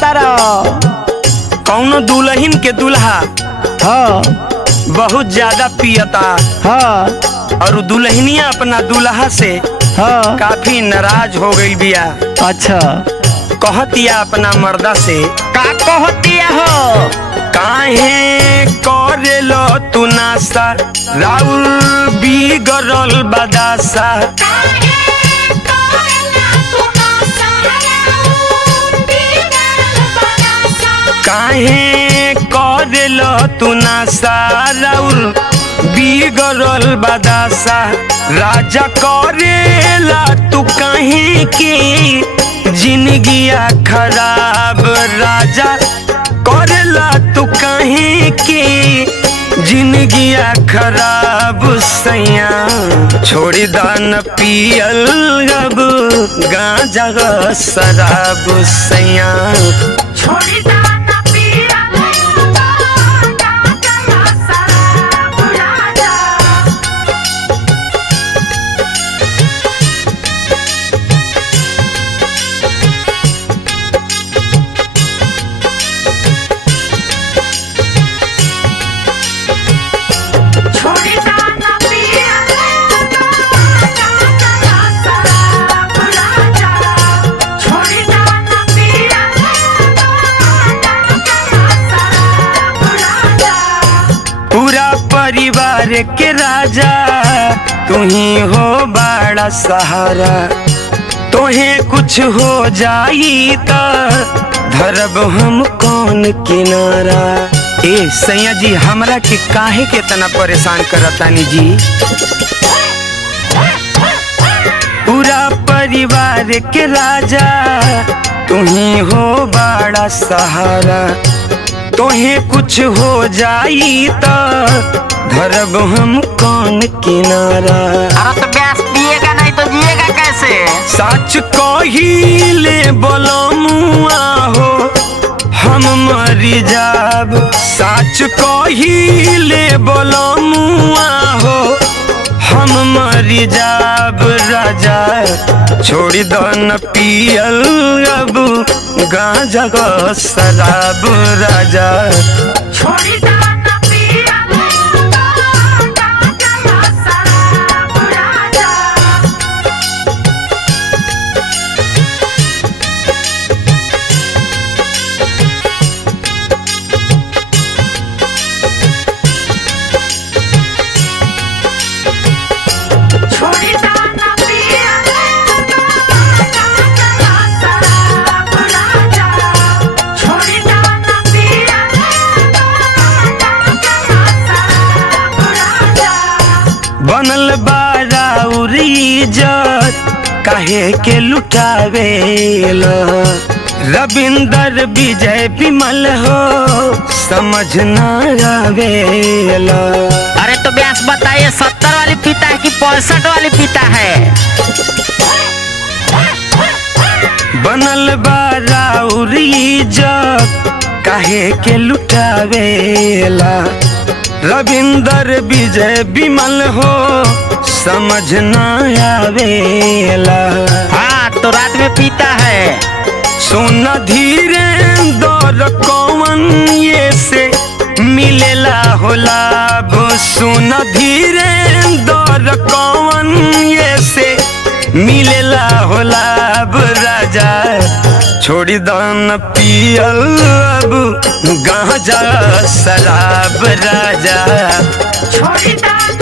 कहता रहो। कौनो दुल्हन के दुल्हा हाँ बहुत ज्यादा पियता हाँ और दुल्हनिया अपना दुल्हा से हाँ। काफी नाराज हो गई बिया। अच्छा कहतिया अपना मर्दा से, का कहतिया हो? काहे करेलो तू नासा राउर बिगड़ल बदासा। काहे करेलो तू नासा राउर बिगड़ल बदासा। राजा करेला तू कहीं की जिंदगिया खराब। राजा करेला तू कहीं की जिंदगिया खराब। सैया छोड़ी दान पियल अब गांजा शराब। सैया छोड़ी दान पियल गांजा शराब। राजा छोड़ी दान पियल गांजा शराब। राजा छोड़ी दान पियल गांजा शराब। राजा पूरा परिवार के राजा तू ही हो बड़ा सहारा। तोहे कुछ हो जाई तो धरब हम कौन किनारा। ए सैया जी हमरा के काहे के तना परेशान करतानी जी। पूरा परिवार के राजा तू ही हो बड़ा सहारा। तोहे कुछ हो जाई तो धरब हम कौन किनारा। अरे तो गैस पिएगा नहीं तो जिएगा कैसे? सच कहिले बोलमुआ हो हम मरी जाब। सच कहिले बोलमुआ हो हम मरी जाब। राजा छोड़ी दन पियल अब गांजा शराब। राजा छोड़ी दान पियल गांजा शराब। राजा छोड़ी दान पियल गांजा शराब। राजा छोड़ी दान पियल गांजा शराब। राजा बनल बारा उरीजत काहे के लुटावेला। रविंदर विजय विमल हो समझ ना आवेला। अरे तो व्यास बताइए 70 वाली पीता है कि 65 वाली पीता है? बनल बारा उरीजत काहे के लुटावेला। रविंदर विजय विमल हो समझ ना आवेला। हाँ तो रात में पीता है। सोना धीरे दौर कौन ये से मिलेला हो लाभ। सोना धीरे दौर कौन ये से मिलेला हो लाभ। राजा छोड़ी दान पियल अब गांजा शराब। राजा छोड़ी दान